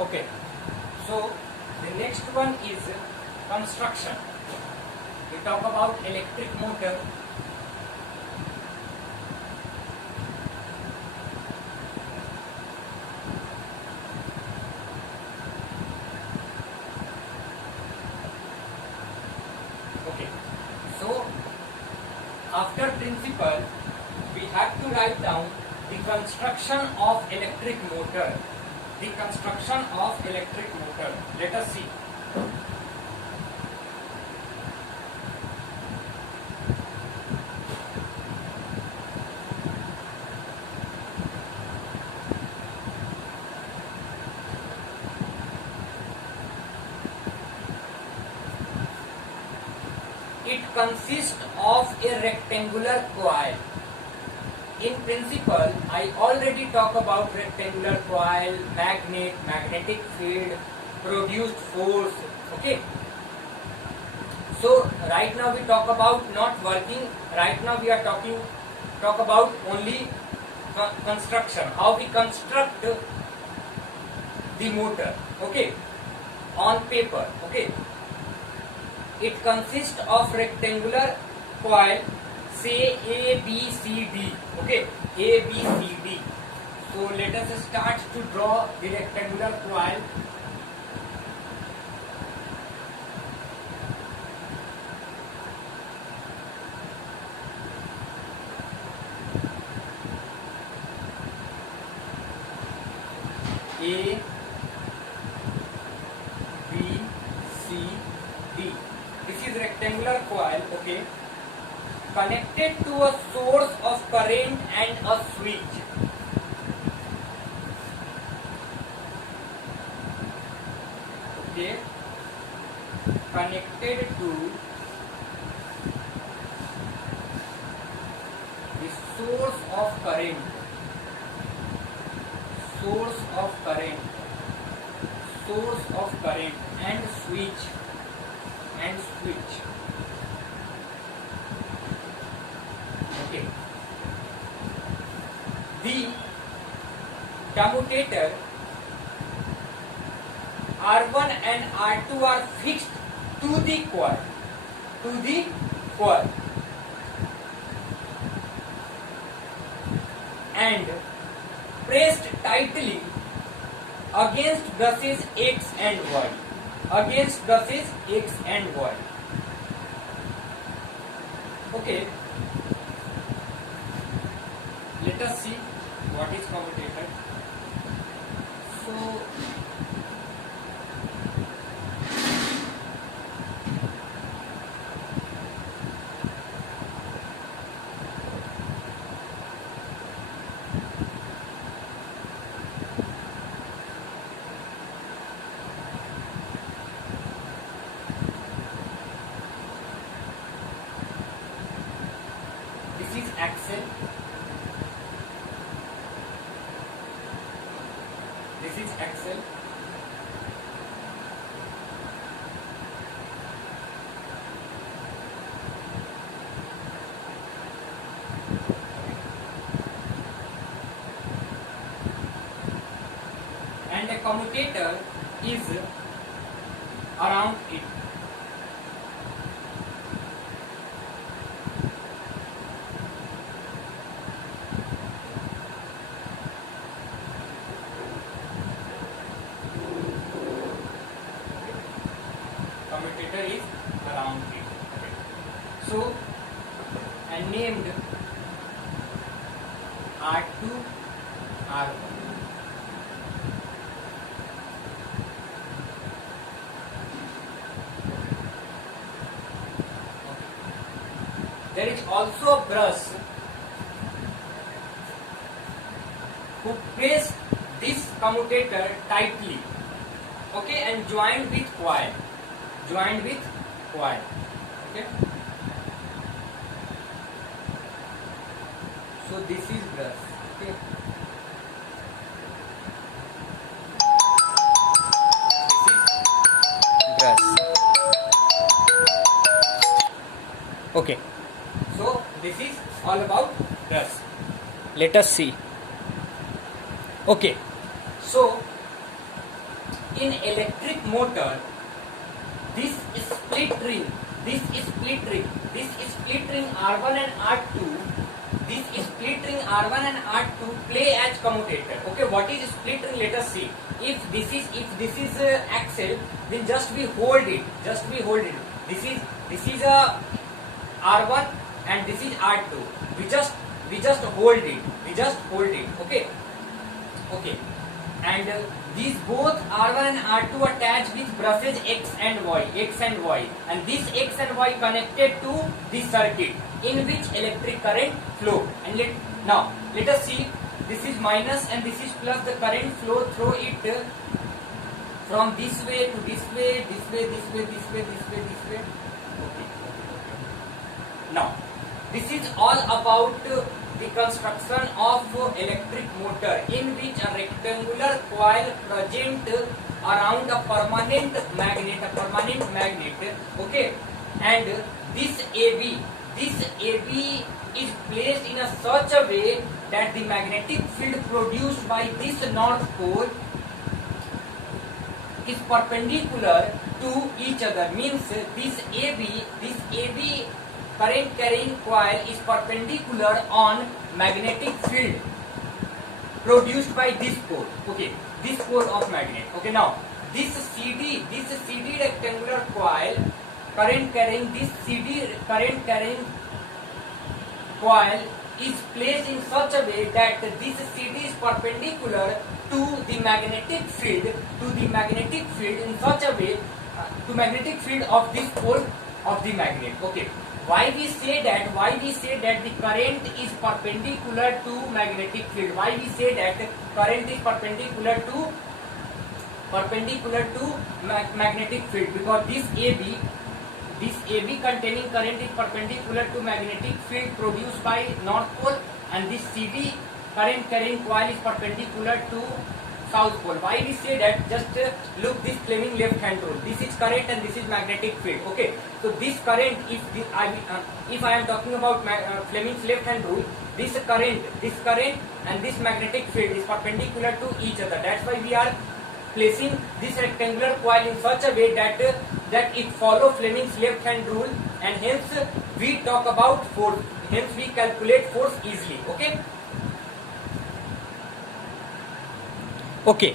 Okay, so the next one is construction. We talk about electric motor. Okay, so after principle, we have to write down the construction of electric motor. The construction of electric motor. Let us see. It consists of a rectangular coil. In principle, I already talk about rectangular coil, magnet, magnetic field, produced force. Okay. So right now we talk about not working. Right now we are talk about only construction. How we construct the motor. Okay. On paper. Okay. It consists of rectangular coil, say A, B, C, D. Okay, A, B, C, D. So let us start to draw the rectangular coil. A, B, C, D. This is rectangular coil, okay, connected to a source of current and a switch. Okay, connected to the source of current, source of current, source of current and switch. Okay. The commutator R1 and R2 are fixed to the coil. And pressed tightly against brushes X and Y. Against brushes X and Y. Okay. Let us see what is commutator. So this is axle. This is axle. And a commutator is around it. Commutator is around it. Okay. So, and named R2, R1. There is also a brush who press this commutator tightly, okay, and joined with coil. Okay. So this is brush. Okay. This is brush. Okay. So this is all about brush. Let us see. Okay. So in electric motor, this split ring R1 and R2, this split ring R1 and R2 play as commutator. Okay, what is split ring? Let us see. If this is axle, then just we hold it. This is a R1 and this is R2. We just hold it. Okay. And these both R1 and R2 attached with brushes X and Y, and this X and Y connected to this circuit in which electric current flow. And let us see. This is minus and this is plus. The current flow through it from this way to this way. Okay. Now, this is all about the construction of electric motor, in which a rectangular coil present around a permanent magnet. Okay, and this AB is placed in such a way that the magnetic field produced by this north pole is perpendicular to each other. Means this AB current carrying coil is perpendicular on magnetic field produced by this pole. Okay, this pole of magnet. Okay, now this CD rectangular coil current carrying coil is placed in such a way that this CD is perpendicular to the magnetic field in such a way to magnetic field of this pole of the magnet. Okay, why we say that the current is perpendicular to magnetic field? Why we say that current is perpendicular to magnetic field? Because this AB containing current is perpendicular to magnetic field produced by north pole, and this CD current carrying coil is perpendicular to south pole. Why we say that? Just look this Fleming left hand rule. This is current and this is magnetic field. Okay, so this current, if I am talking about Fleming's left hand rule, this current and this magnetic field is perpendicular to each other. That's why we are placing this rectangular coil in such a way that it follow Fleming's left hand rule, and hence we talk about force. Hence we calculate force easily. Okay.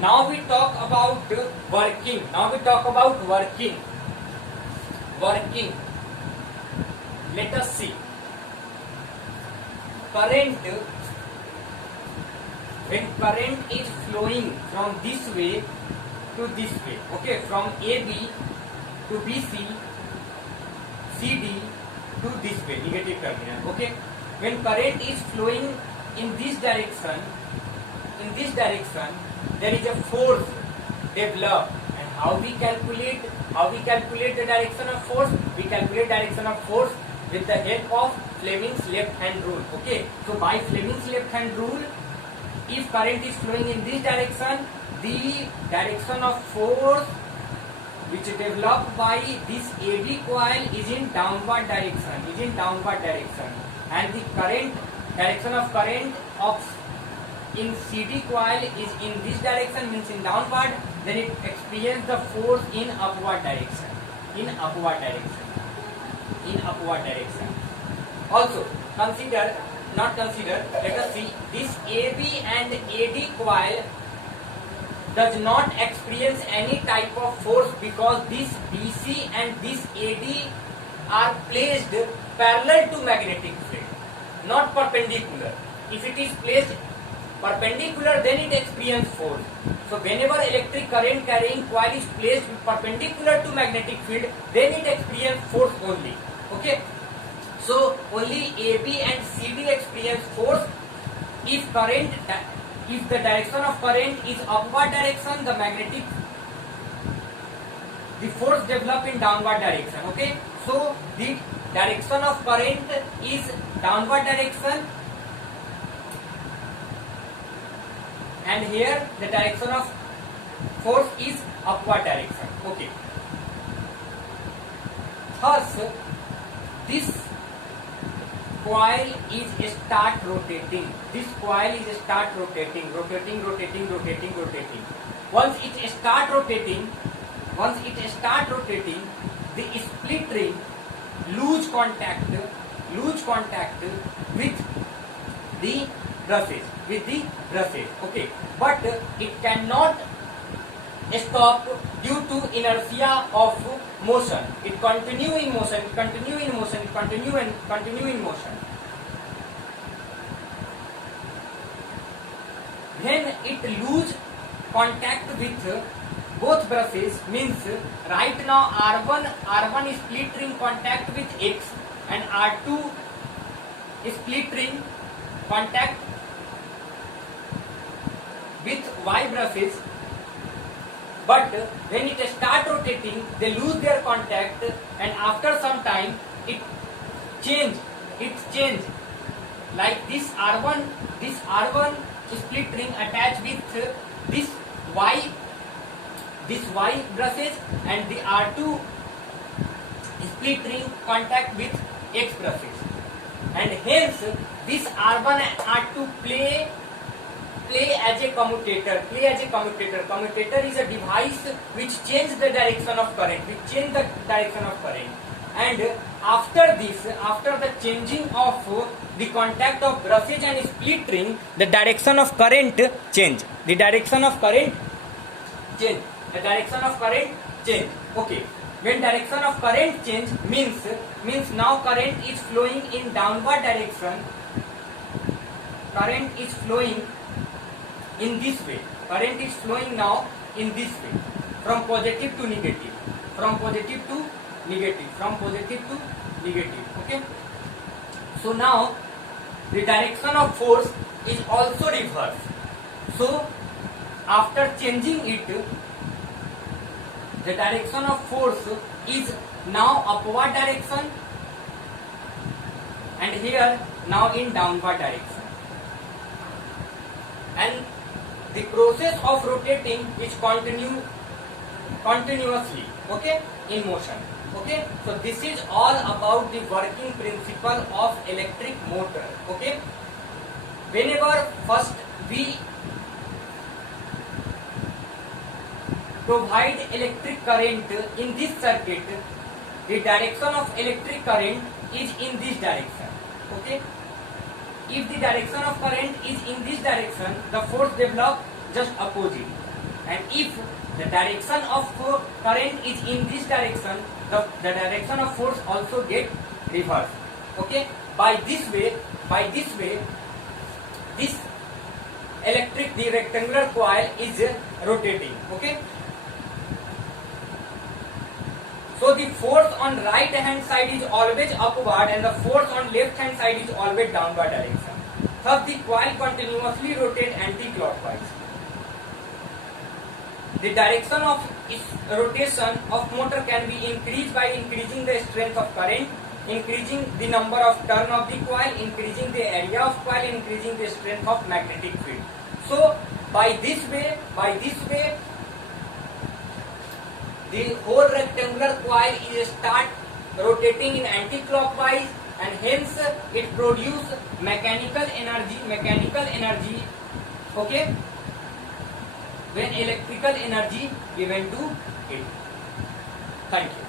Now we talk about working. Working. Let us see. When current is flowing from this way to this way, okay, from AB to BC, CD to this way, negative terminal, okay. When current is flowing in this direction, there is a force developed. And how we calculate the direction of force? We calculate direction of force with the help of Fleming's left hand rule. Okay, so by Fleming's left hand rule, if current is flowing in this direction, the direction of force which is developed by this AB coil is in downward direction, and the direction of current in CD coil is in this direction, means in downward. Then it experiences the force in upward direction. Also let us see, this AB and AD coil does not experience any type of force, because this BC and this AD are placed parallel to magnetic field, not perpendicular. If it is placed perpendicular, then it experiences force. So whenever electric current carrying coil is placed perpendicular to magnetic field, then it experiences force only. Okay, so only AB and CD experience force if the direction of current is upward direction, the force develop in downward direction. Okay, so the direction of current is downward direction, and here the direction of force is upward direction. Okay, thus this coil is start rotating. once it start rotating, the split ring lose contact with the brushes, okay, but it cannot stop due to inertia of motion. It continue in motion. When it lose contact with both brushes, means right now R1 split ring contact with X and R2 split ring contact with Y brushes, but when it start rotating they lose their contact, and after some time it change like this R1 split ring attached with this Y brushes, and the R2 split ring contact with X brushes, and hence this R1 and R2 play as a commutator. Commutator is a device which change the direction of current, and after the changing of the contact of brushes and split ring, the direction of current change. Okay, when direction of current change means now current is flowing in downward direction. Current is flowing in this way. Current is flowing now in this way, from positive to negative. Okay. So now the direction of force is also reversed. So after changing it, the direction of force is now upward direction, and here now in downward direction, and the process of rotating is continuously, okay, in motion. Okay, so this is all about the working principle of electric motor. Okay, whenever first we provide electric current in this circuit, the direction of electric current is in this direction. Okay, if the direction of current is in this direction, the force develop just opposite, and if the direction of current is in this direction, the direction of force also get reversed. Okay, by this way this the rectangular coil is rotating. Okay, so the force on right hand side is always upward and the force on left hand side is always downward direction. Thus the coil continuously rotates anti-clockwise. The direction of its rotation of motor can be increased by increasing the strength of current, increasing the number of turn of the coil, increasing the area of coil, increasing the strength of magnetic field. So by this way the whole rectangular coil is start rotating in anti-clockwise, and hence it produce mechanical energy, okay, when electrical energy given to it. Thank you.